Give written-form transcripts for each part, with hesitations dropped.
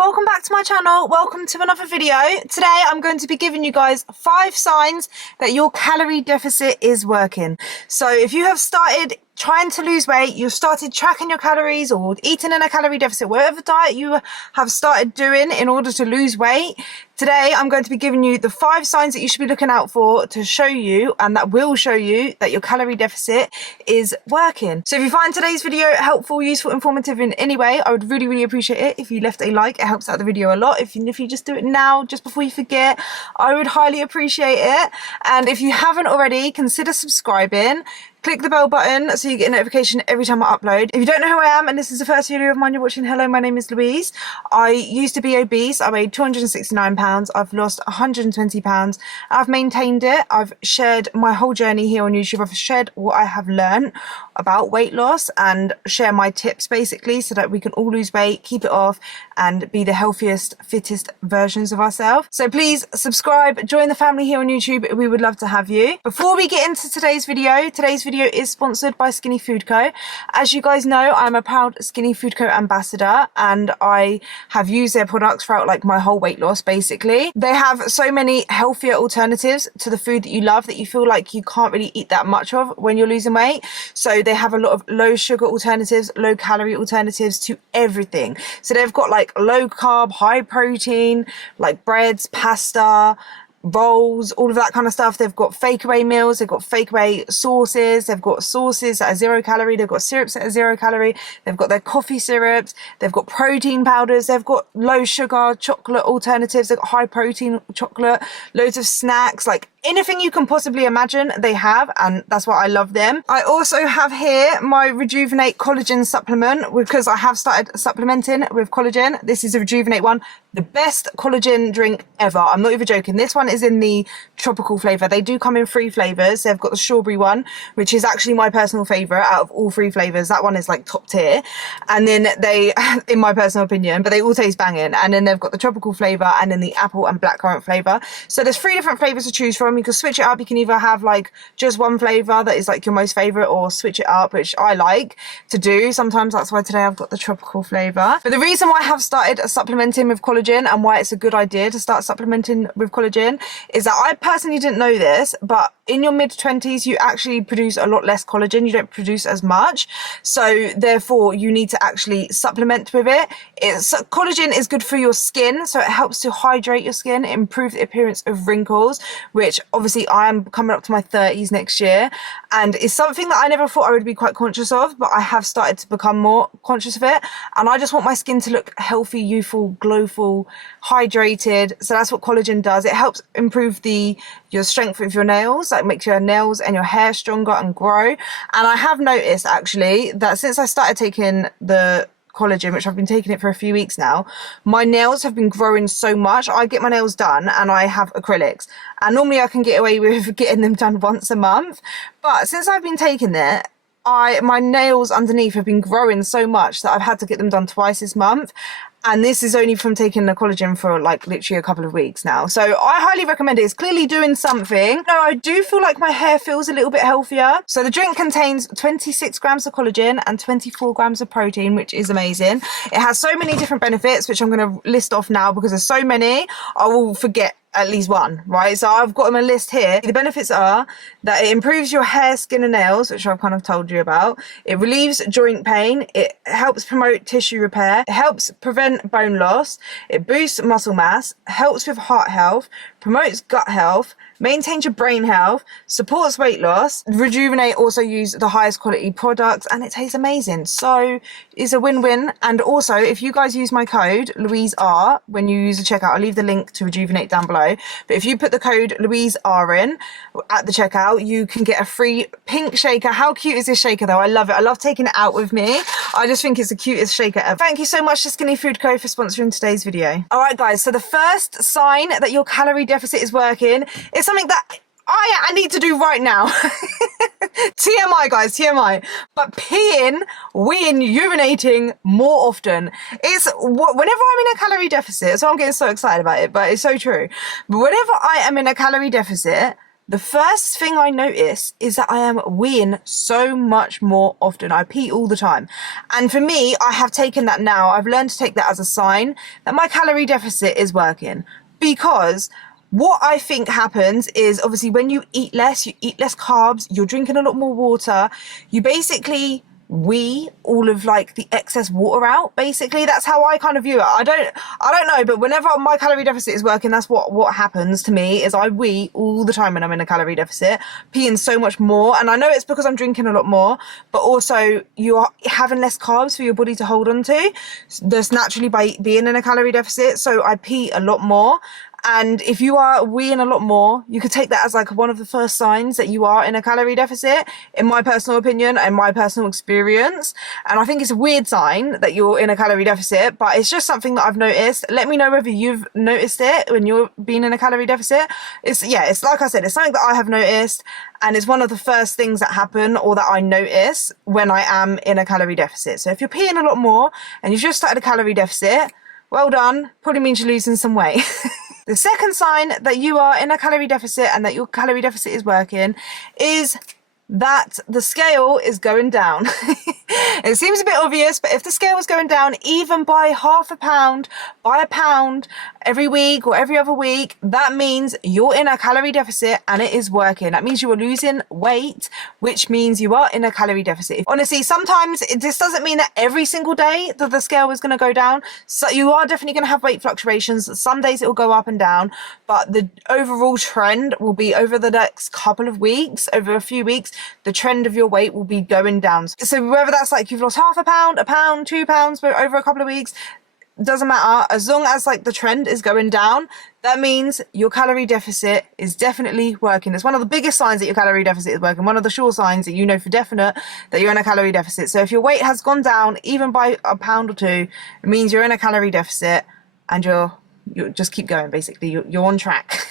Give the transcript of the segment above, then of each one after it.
welcome back to my channel. Welcome to another video. Today I'm going to be giving you guys 5 signs that your calorie deficit is working. So if you have started trying to lose weight, you've started tracking your calories or eating in a calorie deficit, whatever diet you have started doing in order to lose weight, today I'm going to be giving you the 5 signs that you should be looking out for to show you, and that will show you, that your calorie deficit is working. So if you find today's video helpful, useful, informative in any way, I would really appreciate it if you left a like. It helps out the video a lot. If you just do it now, just before you forget, I would highly appreciate it. And if you haven't already, consider subscribing. Click the bell button so you get a notification every time I upload. If you don't know who I am and this is the first video of mine you're watching, hello, my name is Louise. I used to be obese. I weighed 269 pounds. I've lost 120 pounds. I've maintained it. I've shared my whole journey here on YouTube. I've shared what I have learned about weight loss and share my tips basically so that we can all lose weight, keep it off, and be the healthiest, fittest versions of ourselves. So please subscribe, join the family here on YouTube. We would love to have you. Before we get into today's video is sponsored by Skinny Food Co. As you guys know, I'm a proud Skinny Food Co ambassador, and I have used their products throughout like my whole weight loss basically. They have so many healthier alternatives to the food that you love that you feel like you can't really eat that much of when you're losing weight. So they have a lot of low sugar alternatives, low calorie alternatives to everything. So they've got like low carb, high protein, like breads, pasta, rolls, all of that kind of stuff. They've got fake away meals, they've got fake away sauces, they've got sauces that are 0 calorie, they've got syrups that are 0 calorie, they've got their coffee syrups, they've got protein powders, they've got low sugar chocolate alternatives, they've got high protein chocolate, loads of snacks, like anything you can possibly imagine they have, and that's why I love them. I also have here my Rejuvenate collagen supplement because I have started supplementing with collagen. This is a Rejuvenate one, the best collagen drink ever. I'm not even joking. This one is in the tropical flavor. They do come in 3 flavors. They've got the strawberry one, which is actually my personal favorite out of all 3 flavors. That one is like top tier. And then they, in my personal opinion, but they all taste banging. And then they've got the tropical flavor and then the apple and blackcurrant flavor. So there's 3 different flavors to choose from. You can switch it up. You can either have like just one flavor that is like your most favorite, or switch it up, which I like to do sometimes. That's why today I've got the tropical flavor. But the reason why I have started supplementing with collagen and why it's a good idea to start supplementing with collagen is that I personally didn't know this, but in your mid-20s you actually produce a lot less collagen. You don't produce as much, so therefore you need to actually supplement with it. Collagen is good for your skin, so it helps to hydrate your skin, improve the appearance of wrinkles, which obviously I am coming up to my 30s next year, and it's something that I never thought I would be quite conscious of, but I have started to become more conscious of it, and I just want my skin to look healthy, youthful, glowful, hydrated. So that's what collagen does. It helps improve your strength with your nails, like makes your nails and your hair stronger and grow. And I have noticed actually that since I started taking the collagen, which I've been taking it for a few weeks now, my nails have been growing so much. I get my nails done and I have acrylics, and normally I can get away with getting them done once a month, but since I've been taking it, my nails underneath have been growing so much that I've had to get them done twice this month. And this is only from taking the collagen for like literally a couple of weeks now. So I highly recommend it. It's clearly doing something. Now, I do feel like my hair feels a little bit healthier. So the drink contains 26 grams of collagen and 24 grams of protein, which is amazing. It has so many different benefits, which I'm going to list off now because there's so many, I will forget at least one, right? So I've got them a list here. The benefits are that it improves your hair, skin and nails, which I've kind of told you about. It relieves joint pain. It helps promote tissue repair. It helps prevent bone loss. It boosts muscle mass, helps with heart health, promotes gut health, maintains your brain health, supports weight loss. Rejuvenate also use the highest quality products, and it tastes amazing. So it's a win-win. And also, if you guys use my code LouiseR when you use the checkout, I'll leave the link to Rejuvenate down below. But if you put the code LouiseR in at the checkout, you can get a free pink shaker. How cute is this shaker though? I love it. I love taking it out with me. I just think it's the cutest shaker ever. Thank you so much to Skinny Food Co for sponsoring today's video. All right, guys. So the first sign that your calorie deficit is working is something that I need to do right now. TMI, guys, TMI. But peeing, weeing, urinating more often. It's whenever I'm in a calorie deficit, so I'm getting so excited about it, but it's so true. But whenever I am in a calorie deficit, the first thing I notice is that I am weeing so much more often. I pee all the time. And for me, I have taken that now. I've learned to take that as a sign that my calorie deficit is working. Because what I think happens is, obviously, when you eat less carbs, you're drinking a lot more water, you basically wee all of like the excess water out. Basically, that's how I kind of view it. I don't know, but whenever my calorie deficit is working, that's what happens to me, is I wee all the time when I'm in a calorie deficit, peeing so much more. And I know it's because I'm drinking a lot more, but also you are having less carbs for your body to hold on to, just naturally by being in a calorie deficit. So I pee a lot more. And if you are weeing a lot more, you could take that as like one of the first signs that you are in a calorie deficit, in my personal opinion and my personal experience. And I think it's a weird sign that you're in a calorie deficit, but it's just something that I've noticed. Let me know whether you've noticed it when you're being in a calorie deficit. It's like I said, it's something that I have noticed, and it's one of the first things that happen or that I notice when I am in a calorie deficit. So if you're peeing a lot more and you've just started a calorie deficit, well done. Probably means you're losing some weight. The second sign that you are in a calorie deficit and that your calorie deficit is working is that the scale is going down. It seems a bit obvious, but if the scale is going down even by half a pound, by a pound every week or every other week, that means you're in a calorie deficit and it is working. That means you are losing weight, which means you are in a calorie deficit. Honestly, sometimes this doesn't mean that every single day that the scale is going to go down. So you are definitely going to have weight fluctuations. Some days it will go up and down, but the overall trend will be over the next couple of weeks, over a few weeks, the trend of your weight will be going down. So whether that's like you've lost half a pound, 2 pounds, but over a couple of weeks, doesn't matter. As long as like the trend is going down, that means your calorie deficit is definitely working. It's one of the biggest signs that your calorie deficit is working. One of the sure signs that you know for definite that you're in a calorie deficit. So if your weight has gone down even by a pound or two, it means you're in a calorie deficit and you're just keep going. Basically, you're on track.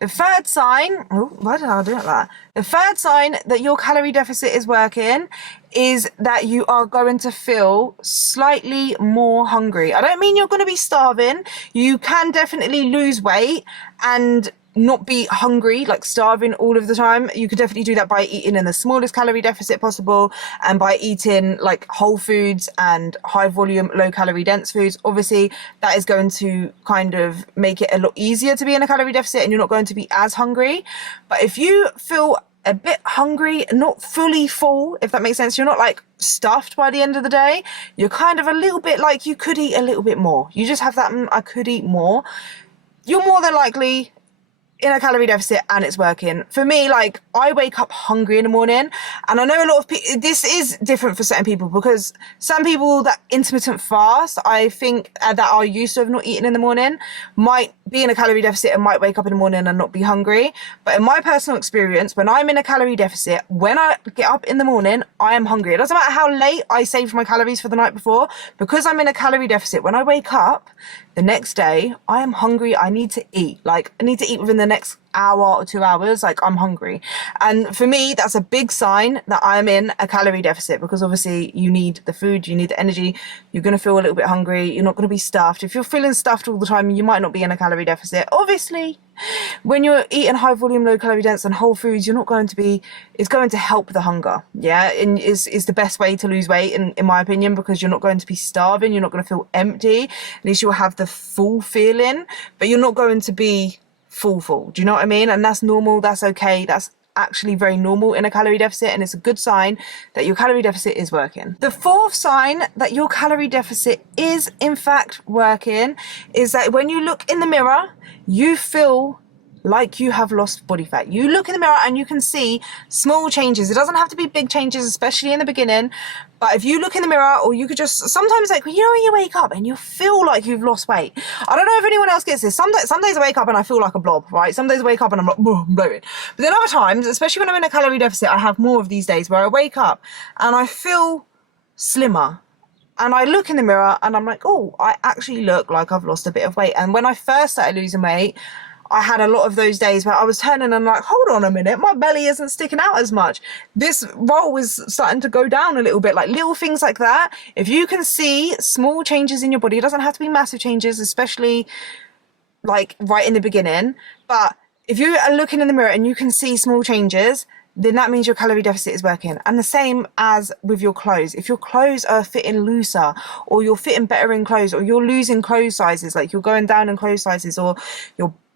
The third sign, why did I do it like that? The third sign that your calorie deficit is working is that you are going to feel slightly more hungry. I don't mean you're going to be starving. You can definitely lose weight and not be hungry, like starving all of the time. You could definitely do that by eating in the smallest calorie deficit possible and by eating like whole foods and high volume, low calorie dense foods. Obviously, that is going to kind of make it a lot easier to be in a calorie deficit and you're not going to be as hungry. But if you feel a bit hungry, not fully full, if that makes sense, you're not like stuffed by the end of the day, you're kind of a little bit like you could eat a little bit more. You just have that, I could eat more. You're more than likely in a calorie deficit and it's working. For me, like, I wake up hungry in the morning, and I know a lot of people, this is different for certain people, because some people that intermittent fast, I think that are used to have not eaten in the morning, might be in a calorie deficit and might wake up in the morning and not be hungry. But in my personal experience, when I'm in a calorie deficit, when I get up in the morning, I am hungry. It doesn't matter how late I saved my calories for the night before, because I'm in a calorie deficit, when I wake up the next day, I am hungry. I need to eat. Like, I need to eat within the next hour or 2 hours. Like, I'm hungry. And for me, that's a big sign that I'm in a calorie deficit, because obviously you need the food, you need the energy. You're going to feel a little bit hungry. You're not going to be stuffed. If you're feeling stuffed all the time, you might not be in a calorie deficit. Obviously, when you're eating high volume, low calorie dense and whole foods, you're not going to be, it's going to help the hunger. Yeah. And is the best way to lose weight in my opinion, because you're not going to be starving. You're not going to feel empty. At least you'll have the full feeling, but you're not going to be full. Do you know what I mean? And that's normal. That's okay. That's actually very normal in a calorie deficit, and it's a good sign that your calorie deficit is working. The fourth sign that your calorie deficit is in fact working is that when you look in the mirror, you feel like you have lost body fat. You look in the mirror and you can see small changes. It doesn't have to be big changes, especially in the beginning. But if you look in the mirror, or you could just sometimes, like, you know, when you wake up and you feel like you've lost weight. I don't know if anyone else gets this. Some days I wake up and I feel like a blob, right? Some days I wake up and I'm like, I'm bloated. But then other times, especially when I'm in a calorie deficit, I have more of these days where I wake up and I feel slimmer. And I look in the mirror and I'm like, oh, I actually look like I've lost a bit of weight. And when I first started losing weight, I had a lot of those days where I was turning and like, hold on a minute, my belly isn't sticking out as much. This roll is starting to go down a little bit, like little things like that. If you can see small changes in your body, it doesn't have to be massive changes, especially like right in the beginning, but If you are looking in the mirror and you can see small changes, then that means your calorie deficit is working. And the same as with your clothes. If your clothes are fitting looser, or you're fitting better in clothes, or you're losing clothes sizes, like you're going down in clothes sizes, or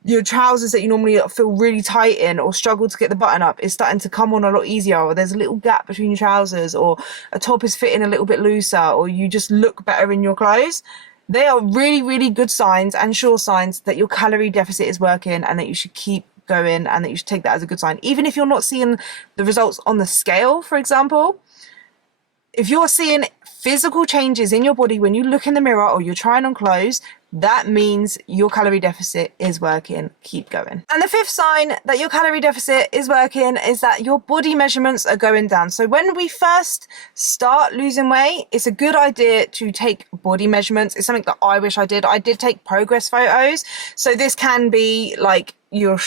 your trousers that you normally feel really tight in or struggle to get the button up is starting to come on a lot easier, or there's a little gap between your trousers, or a top is fitting a little bit looser, or you just look better in your clothes, they are really, really good signs and sure signs that your calorie deficit is working and that you should keep going and that you should take that as a good sign. Even if you're not seeing the results on the scale, for example, if you're seeing physical changes in your body when you look in the mirror or you're trying on clothes, that means your calorie deficit is working. Keep going. And the fifth sign that your calorie deficit is working is that your body measurements are going down. So when we first start losing weight, it's a good idea to take body measurements. It's something that I wish I did. I did take progress photos. So this can be like you're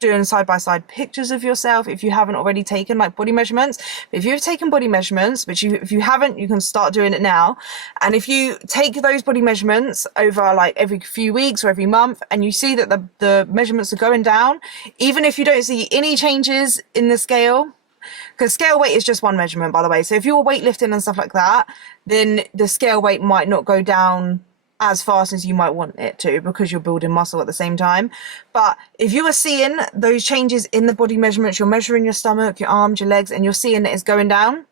doing side-by-side pictures of yourself if you haven't already taken like body measurements. If you've taken body measurements, which if you haven't, you can start doing it now. And if you take those body measurements over like every few weeks or every month, and you see that the measurements are going down, even if you don't see any changes in the scale, because scale weight is just one measurement, by the way. So if you're weightlifting and stuff like that, then the scale weight might not go down as fast as you might want it to, because you're building muscle at the same time. But if you are seeing those changes in the body measurements, you're measuring your stomach, your arms, your legs, and you're seeing that it's going down,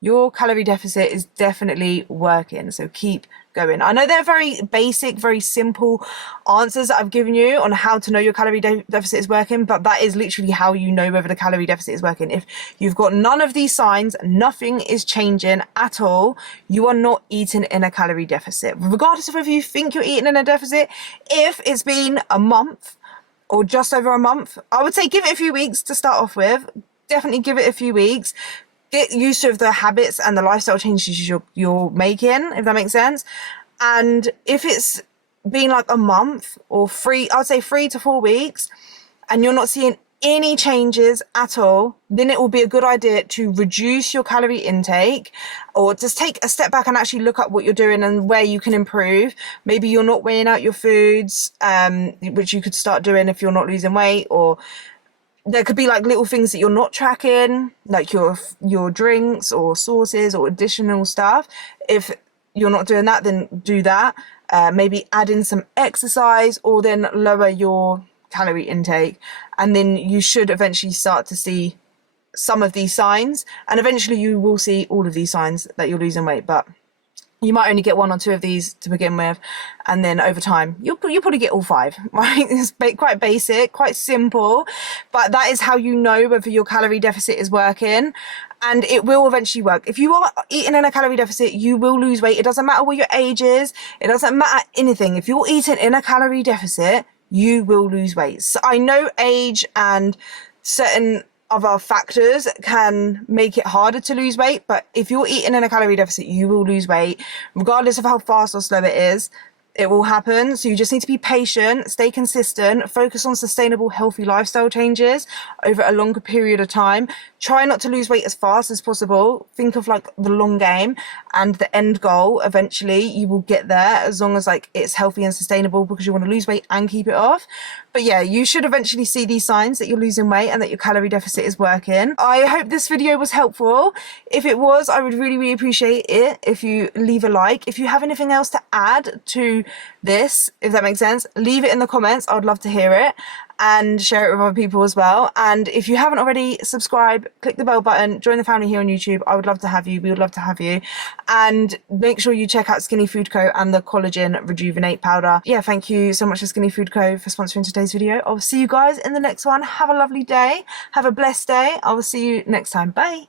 your calorie deficit is definitely working. So keep going. I know they're very basic, very simple answers that I've given you on how to know your calorie deficit is working, but that is literally how you know whether the calorie deficit is working. If you've got none of these signs, nothing is changing at all, you are not eating in a calorie deficit. Regardless of whether you think you're eating in a deficit, if it's been a month or just over a month, I would say give it a few weeks to start off with. Definitely give it a few weeks. Get used to the habits and the lifestyle changes you're making, if that makes sense. And if it's been like a month or I'd say 3 to 4 weeks, and you're not seeing any changes at all, then it will be a good idea to reduce your calorie intake, or just take a step back and actually look at what you're doing and where you can improve. Maybe you're not weighing out your foods, which you could start doing if you're not losing weight, or there could be like little things that you're not tracking, like your drinks or sauces or additional stuff. If you're not doing that, then do that. Maybe add in some exercise, or then lower your calorie intake. And then you should eventually start to see some of these signs. And eventually you will see all of these signs that you're losing weight. But you might only get 1 or 2 of these to begin with, and then over time you'll probably get all 5, right? It's quite basic, quite simple, but that is how you know whether your calorie deficit is working, and it will eventually work. If you are eating in a calorie deficit, you will lose weight. It doesn't matter what your age is, it doesn't matter anything. If you're eating in a calorie deficit, you will lose weight. So I know age and certain other factors can make it harder to lose weight, but if you're eating in a calorie deficit, you will lose weight regardless of how fast or slow it is. It will happen. So you just need to be patient, stay consistent, focus on sustainable, healthy lifestyle changes over a longer period of time. Try not to lose weight as fast as possible. Think of like the long game and the end goal. Eventually you will get there, as long as like it's healthy and sustainable, because you want to lose weight and keep it off. But yeah, you should eventually see these signs that you're losing weight and that your calorie deficit is working. I hope this video was helpful. If it was, I would really, really appreciate it if you leave a like. If you have anything else to add to this, if that makes sense, leave it in the comments. I would love to hear it, and share it with other people as well. And if you haven't already, subscribe, click the bell button, join the family here on YouTube. I would love to have you. We would love to have you. And make sure you check out Skinny Food Co. and the Collagen Rejuvenate Powder. Yeah, thank you so much to Skinny Food Co. for sponsoring today's video. I'll see you guys in the next one. Have a lovely day. Have a blessed day. I will see you next time. Bye.